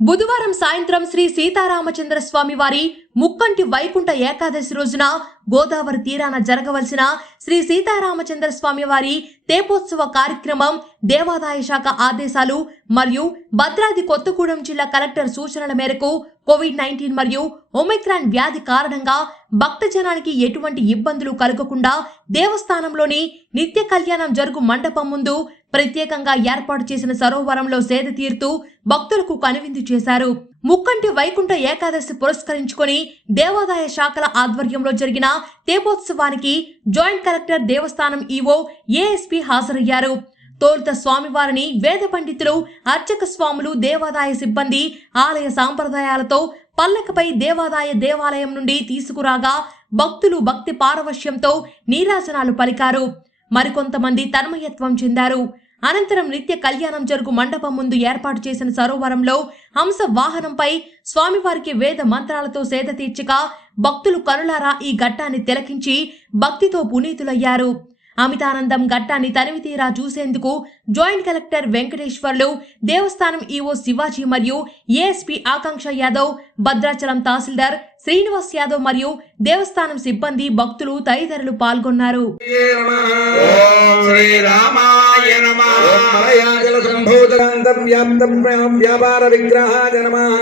బుధవారం సాయంత్రం శ్రీ సీతారామచంద్ర స్వామి వారి ముక్కంటి వైకుంఠ ఏకాదశి రోజున గోదావరి తీరాన జరగవలసిన శ్రీ సీతారామచంద్ర స్వామి వారి తేపోత్సవ కార్యక్రమం దేవాదాయ శాఖ ఆదేశాలు మరియు భద్రాద్రి కొత్తగూడెం జిల్లా కలెక్టర్ సూచనల మేరకు కోవిడ్ నైన్టీన్ మరియు ఒమిక్రాన్ వ్యాధి కారణంగా భక్తజనానికి ఎటువంటి ఇబ్బందులు కలగకుండా దేవస్థానంలోని నిత్య కళ్యాణం జరుగు మండపం ముందు ప్రత్యేకంగా ఏర్పాటు చేసిన సరోవరంలో సేద తీరుతూ భక్తులకు కనువిందు చేశారు. ముక్కంటి వైకుంఠ ఏకాదశి పురస్కరించుకొని దేవాదాయ శాఖల ఆధ్వర్యంలో జరిగిన తెపోత్సవానికి జాయింట్ కలెక్టర్ దేవస్థానం ఈవో ఏఎస్పీ హాజరయ్యారు. తోలుత స్వామివారిని వేద పండితులు అర్చక స్వాములు దేవాదాయ సిబ్బంది ఆలయ సాంప్రదాయాలతో పల్లకపై దేవాదాయ దేవాలయం నుండి తీసుకురాగా భక్తులు భక్తి పారవశ్యంతో నీరాజనాలు పలికారు. మరికొంతమంది తన్మయత్వం చెందారు. అనంతరం నిత్య కళ్యాణం జరుగు మండపం ముందు ఏర్పాటు చేసిన సరోవరంలో హంస వాహనంపై స్వామివారికి వేద మంత్రాలతో సేద తీర్చగా భక్తులు కనులారా ఈ ఘట్టాన్ని తిలకించి భక్తితో పునీతులయ్యారు. అమితానందం ఘట్టాన్ని తనివి తీరా చూసేందుకు జాయింట్ కలెక్టర్ వెంకటేశ్వర్లు దేవస్థానం ఈవో శివాజీ మరియు ఏఎస్పీ ఆకాంక్ష యాదవ్ భద్రాచలం తహసీల్దార్ శ్రీనివాస్ యాదవ్ మరియు దేవస్థానం సిబ్బంది భక్తులు తదితరులు పాల్గొన్నారు. వ్యాపార విగ్రహాయ నమః.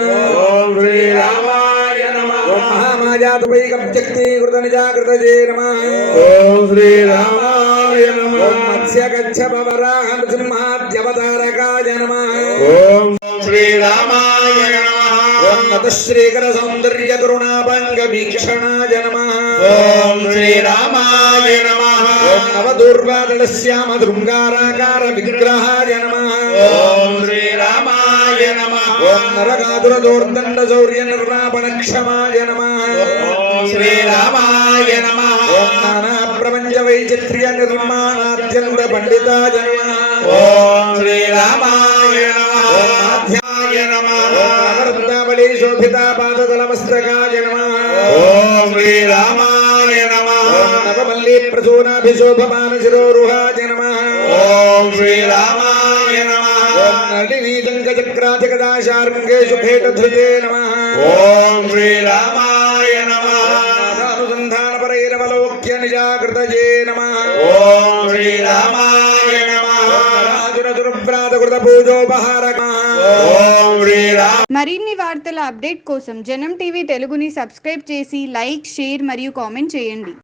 శ్రీరామాయ నమః ఓం శ్రీరామాయ నమః మత్స్య గచ్చ పవరాహ నృసింహాద్యవతారకాయ నమః ఓం శ్రీరామాయ నమః ఓం నతశ్రీకర సౌందర్య కరుణాభంగ వీక్షణాయ నమః ఓం శ్రీరామాయ నమః ఓం నవదూర్వాదళ శ్యామ దృంగారాకార విగ్రహాయ నమః ఓం శ్రీరామాయ నమః ఓం నరకాదుర దోర్దండ శౌర్య నిర్వాపణ క్షమాయ నమః శ్రీరామాయ నమః నానా ప్రపంచ వైచిత్ర్య నిర్మాణాత్యంత పండితాయ నమః ఓం శ్రీరామాయ నమః ఆధ్యాయ నమః నగరవృందావళి శోభితా పాదతలమస్తకాయ నమః ఓం శ్రీరామాయ నమః నవమల్లి ప్రసూనాభిశోభమాన శిరోరుహాయ నమః ఓం శ్రీరామాయ నమః ఓం నళినీతంక చక్రాధికదాశార్ంగేషు భేటధృతే నమః. ఓం శ్రీరామాయ నమః. నిజాకృతజే నమః. ఓం శ్రీరామాయ నమః. రాజునదుర్వ్రాతకృత పూజోపహారక ఓం శ్రీరామ మరిన్ని వార్తల అప్డేట్ కోసం జనం టీవీ తెలుగుని సబ్స్క్రైబ్ చేసి లైక్ షేర్ మరియు కామెంట్ చేయండి.